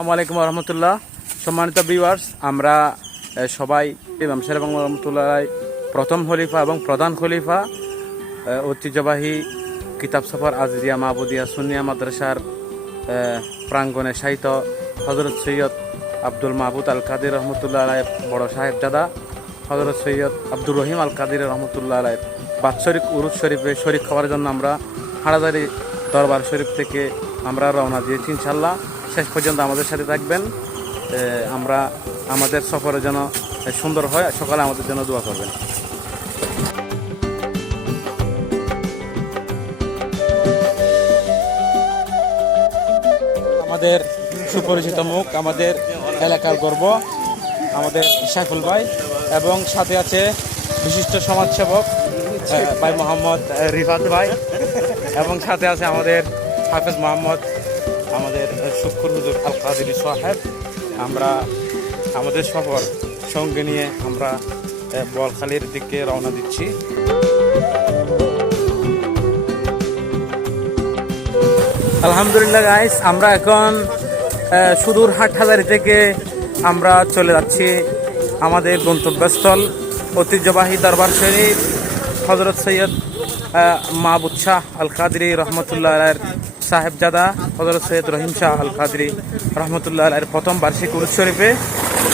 আসসালামু আলাইকুম রহমতুল্লাহ। সম্মানিত ভিউয়ার্স আমরা সবাই ইমাম সাহেব রহমতুল্লাহ প্রথম খলিফা এবং প্রধান খলিফা ঐতিহ্যবাহী কিতাব সফর আজিজিয়া মাহবুদিয়া সুনিয়া মাদ্রাসার এ, প্রাঙ্গণে সাহিত্য হজরত সৈয়দ আব্দুল মাহবুদ আল কাদির রহমতুল্লাহ আলাই বড় সাহেবজাদা হজরত সৈয়দ আব্দুর রহিম আল কাদির রহমতুল্লাহ আলাই বাৎসরিক উরুজ শরীফে শরীফ খাওয়ার জন্য আমরা হাড়াদারি দরবার শরীফ থেকে আমরা রওনা দিয়েছি ইনশাল্লাহ শেষ পর্যন্ত আমাদের সাথে থাকবেন। আমরা আমাদের সফরে যেন সুন্দর হয়, সকালে আমাদের জন্য দোয়া করবেন। আমাদের সুপরিচিত মুখ, আমাদের এলাকার গর্ব, আমাদের সাইফুল ভাই এবং সাথে আছে বিশিষ্ট সমাজসেবক ভাই মোহাম্মদ রিফাত ভাই এবং সাথে আছে আমাদের হাফেজ মোহাম্মদ, আমাদের শুক্র হুজুর আল কাদির সাহেব। আমরা আমাদের সফর সঙ্গে নিয়ে আমরা বলখালির দিকে রওনা দিচ্ছি। আলহামদুলিল্লাহ গাইস আমরা এখন সুদূর হাটহাজারি থেকে আমরা চলে যাচ্ছি আমাদের গন্তব্যস্থল, ঐতিহ্যবাহী দরবার শরীফ হজরত সৈয়দ মাহবুদ শাহ আল কাদরি রহমতুল্লাহ সাহেবজাদা হজরত সৈয়দ রহিম শাহ আল কাদরি রহমতুল্লাহ আলের প্রথম বার্ষিক উরুজ শরীফে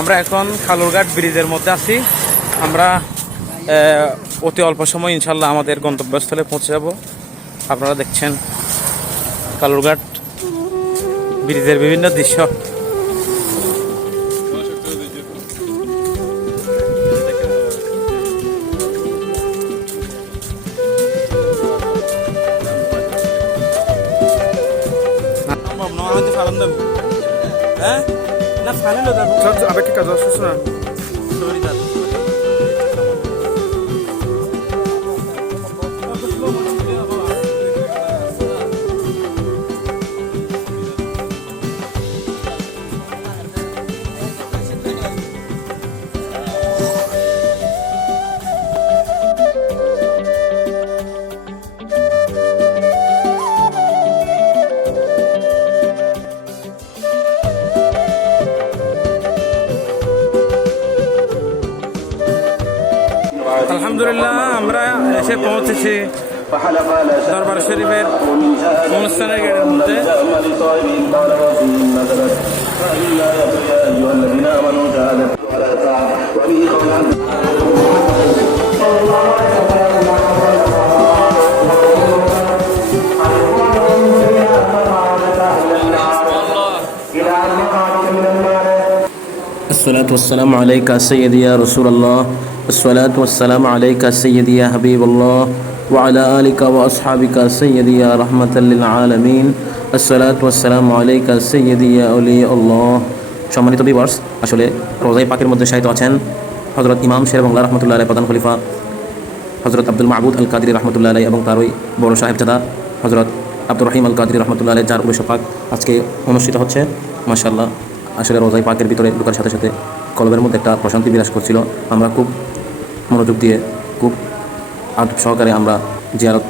আমরা এখন খালুরঘাট ব্রিজের মধ্যে আছি। আমরা অতি অল্প সময় ইনশাল্লাহ আমাদের গন্তব্যস্থলে পৌঁছে যাব। আপনারা দেখছেন কালুরঘাট ব্রিজের বিভিন্ন দৃশ্য। হ্যাঁ না final Tanto, aber que casal funcionar. আলহামদুলিল্লাহ আমরা এসে পৌঁছেছি দরবার শরীফের অনুষ্ঠানের গেটের মধ্যে الصلاة والسلام عليك سيدي يا رسول الله الصلاة والسلام عليك سيدي يا حبيب الله وعلى آلك وأصحابك سيدي يا رحمة للعالمين الصلاة والسلام عليك سيدي يا أولي الله সম্মানিত বিবার্স আসলে রোজাই পাকের মধ্যে সাহিত্য আছেন হজরত ইমাম শের বাংলা রহমতুল্লাহ আলাই প্রধান খলিফা হজরত আব্দুল মাহবুদ আল কাদির রহমতুল্লাহ আলাই এবং তারই বড় সাহেবজাদা হজরত আব্দুর রহিম আল কাদির রহমতুল্লাহ আলাই যার উনিশ পাক আজকে অনুষ্ঠিত হচ্ছে মাশাল্লাহ আসলে রোজাই পাকের ভিতরে ঢোকার সাথে সাথে কলবের মধ্যে একটা প্রশান্তি বিরাজ করছিল আমরা খুব মনোযোগ দিয়ে খুব আদব সহকারে আমরা জিয়ারত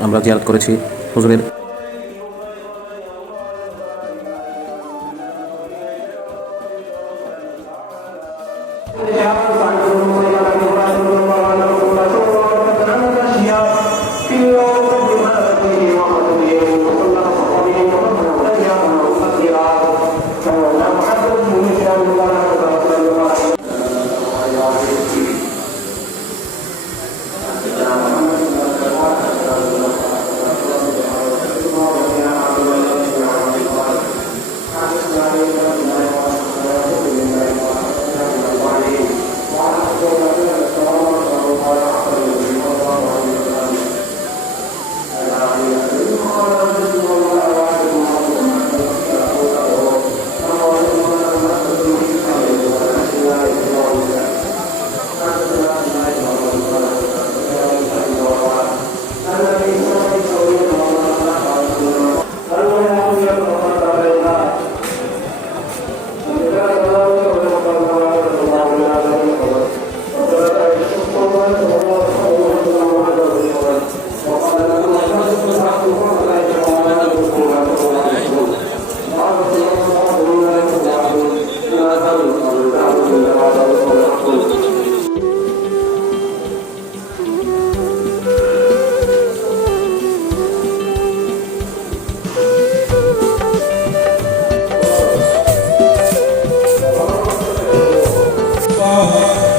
আমরা জিয়ারত করেছি হুজুরের Yeah.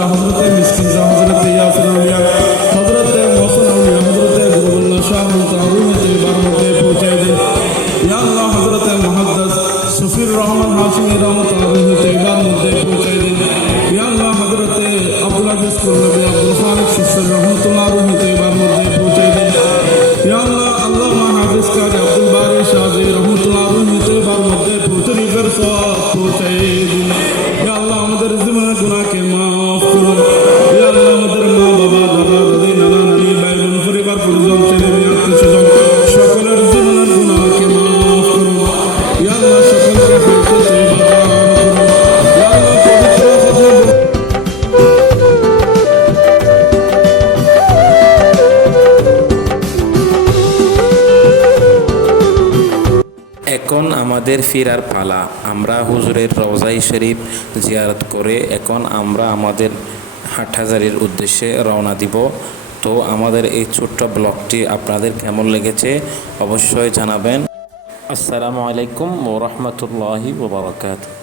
শাহ হজরতে মিসকিন শাহ হজরতে ইয়াসির আউলিয়া হজরতে মোহসিন আউলিয়া হজরতে গুরুবুল্লাহ শাহ আবুকে বারমতে পৌঁছে দেন। ইয়া আল্লাহ হজরতে মুহাদ্দাস সুফির রহমান হাসিমি রহমত আবুকে বারমতে পৌঁছে দেন। ইয়া আল্লাহ হজরতে আব্দুল আজিজ কুল্লবী আব্দুল খালিক সুফির রহমতুল্লাহ এখন আমাদের ফিরার পালা। আমরা হুজুরের রওজাই শরীফ জিয়ারত করে এখন আমরা আমাদের হাটহাজারির উদ্দেশ্যে রওনা দিব। তো আমাদের এই ছোট্ট ব্লগটি আপনাদের কেমন লেগেছে অবশ্যই জানাবেন। আসসালামু আলাইকুম ও রহমতুল্লাহি ওবরাকাতু